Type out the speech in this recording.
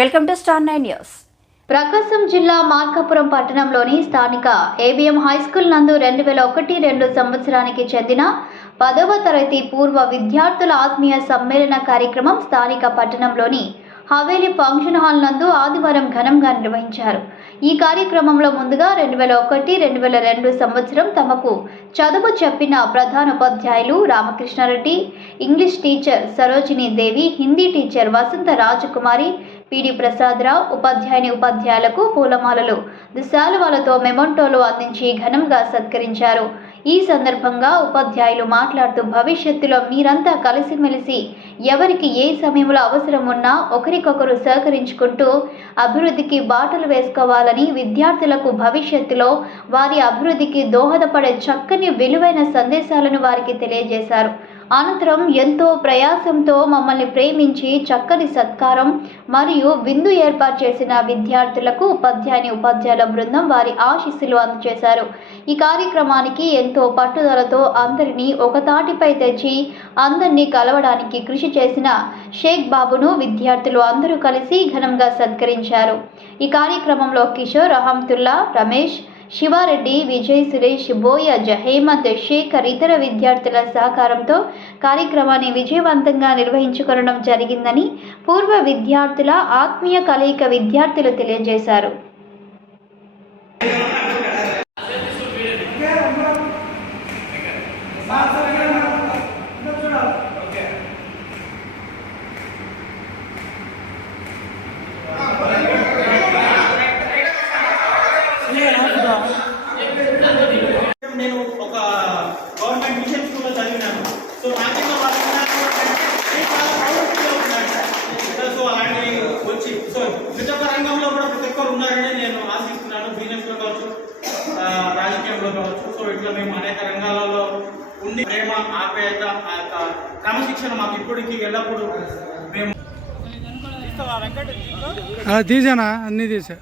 Welcome to star 9 news. Prakasam జిల్లా మార్కాపురం పట్టణంలోని స్థానిక ఏబిఎం హైస్కూల్ నందు 2001-2 సంవత్సరానికి చెందిన 10వ తరగతి పూర్వ విద్యార్థుల ఆత్మీయ సమ్మేళన కార్యక్రమం స్థానిక పట్టణంలోని హవేలీ ఫంక్షన్ హాల్ నందు ఆదివారం ఘనంగా నిర్వహించారు. ఈ కార్యక్రమంలో ముందుగా 2001-2002 సంవత్సరం తమకు చదువు చెప్పిన ప్రధానోపాధ్యాయులు రామకృష్ణారెడ్డి, ఇంగ్లీష్ టీచర్ సరోజిని దేవి, హిందీ టీచర్ వసంత రాజకుమారి, పిడి ప్రసాదరావు ఉపాధ్యాయులకు పూలమాలలు, దుశాలువాలతో మెమొంటోలు అందించి ఘనంగా సత్కరించారు. ఈ సందర్భంగా ఉపాధ్యాయులు మాట్లాడుతూ భవిష్యత్తులో మీరంతా కలిసిమెలిసి ఎవరికి ఏ సమయంలో అవసరం ఉన్నా ఒకరికొకరు సహకరించుకుంటూ అభివృద్ధికి బాటలు వేసుకోవాలని, విద్యార్థులకు భవిష్యత్తులో వారి అభివృద్ధికి దోహదపడే చక్కని విలువైన సందేశాలను వారికి తెలియజేశారు. అనంతరం ఎంతో ప్రయాసంతో మమ్మల్ని ప్రేమించి చక్కని సత్కారం మరియు విందు ఏర్పాటు చేసిన విద్యార్థులకు ఉపాధ్యాయుల బృందం వారి ఆశీస్సులు అందజేశారు. ఈ కార్యక్రమానికి ఎంతో పట్టుదలతో అందరినీ ఒక తాటిపై తెచ్చి అందరినీ కలవడానికి కృషి చేసిన షేక్ బాబును విద్యార్థులు అందరూ కలిసి ఘనంగా సత్కరించారు. ఈ కార్యక్రమంలో కిషోర్, అహమ్తుల్లా, రమేష్, శివారెడ్డి, విజయ్, సురేష్, బోయ, హేమంత్, శేఖర్ ఇతర విద్యార్థుల సహకారంతో కార్యక్రమాన్ని విజయవంతంగా నిర్వహించుకోవడం జరిగిందని పూర్వ విద్యార్థుల ఆత్మీయ కలయిక విద్యార్థులు తెలియజేశారు. నేను ఒక గవర్నమెంట్ మిషన్ స్కూల్లో చదివినాను. సో నాకైనా సో అలాంటి వచ్చి సో ప్రతి ఒక్క రంగంలో కూడా ప్రతి ఒక్కరు ఉన్నారని నేను ఆశిస్తున్నాను. బిజినెస్లో కావచ్చు, రాజకీయంలో కావచ్చు. సో ఇట్లా మేము అనేక రంగాలలో ఉండి ప్రేమ, ఆప్యాయత, ఆ యొక్క క్రమశిక్షణ మాకు ఇప్పటికీ ఎల్లప్పుడూ మేము తీసానా అన్నీ తీసా.